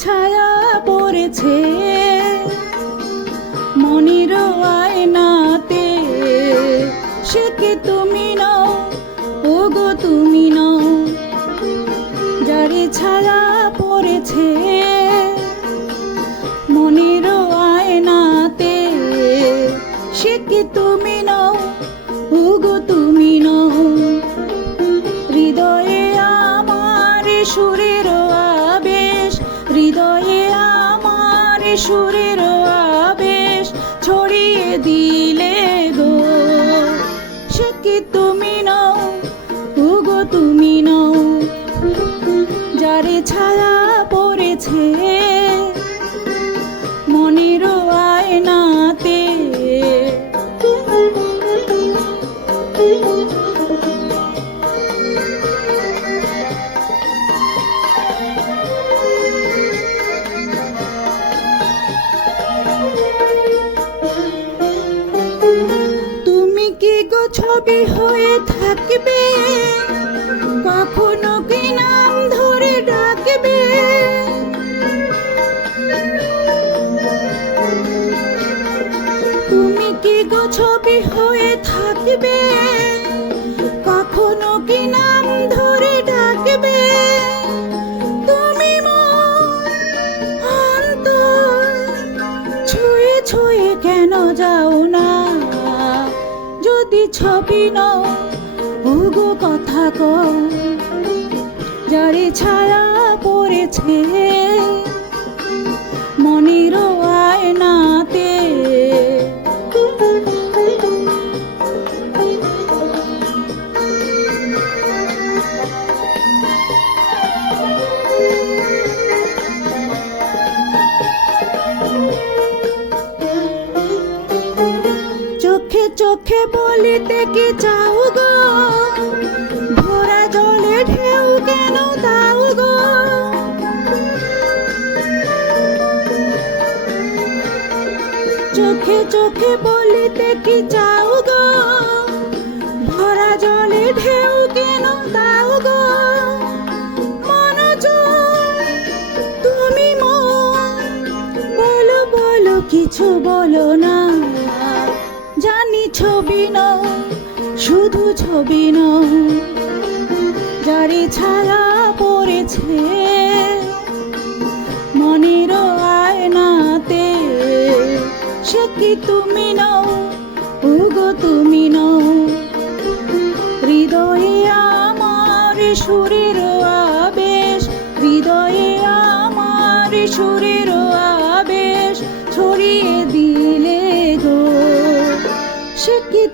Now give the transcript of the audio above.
ছায়া পড়েছে মনের আয়নাতে, সে কি তুমি নও, ওগো তুমি নও। যারে ছায়া পড়েছে মনের আয়নাতে, সে কি তুমি নও, ওগো তুমি নও। হৃদয়ে আমার সুরের আবেশ, হৃদয়ে আমার সুরের আবেশ ছড়িয়ে দিলে গো, সে কি তুমি নও, ওগো তুমি নও। যারে ছায়া পড়েছে মনের আয়নাতে। তুমি কি গো ছবি হয়ে থাকবে, কখনো কি নাম ধরে ডাকবে। তুমি কি গো ছবি হয়ে থাকবে, কখনো কি নাম ধরে ডাকবে। তুমি মোর অন্তর ছুঁয়ে ছুঁয়ে কেন যাও না, যদি ছবি নও, ওগো কথা কও। যারে ছায়া পড়েছে মনের আয়নাতে। চোখে চোখে বলিতে কি চাও গো, ভরা জলে ঢেউ কেন দাও গো। চোখে চোখে বলিতে কি চাও গো, ভরা জলে ঢেউ কেন দাও গো। মনোযোগ তুমি মোর, বলো বলো কিছু বলো না। জানি ছবি নও, শুধু ছবি নও। যারে ছায়া পড়েছে মনের আয়নাতে, সে কি তুমি নও, ওগো তুমি নও। হৃদয়ে আমার সুরের আবেশ, হৃদয়ে আমার সুরের আবেশ ছড়িয়ে দিলে গো, সে কি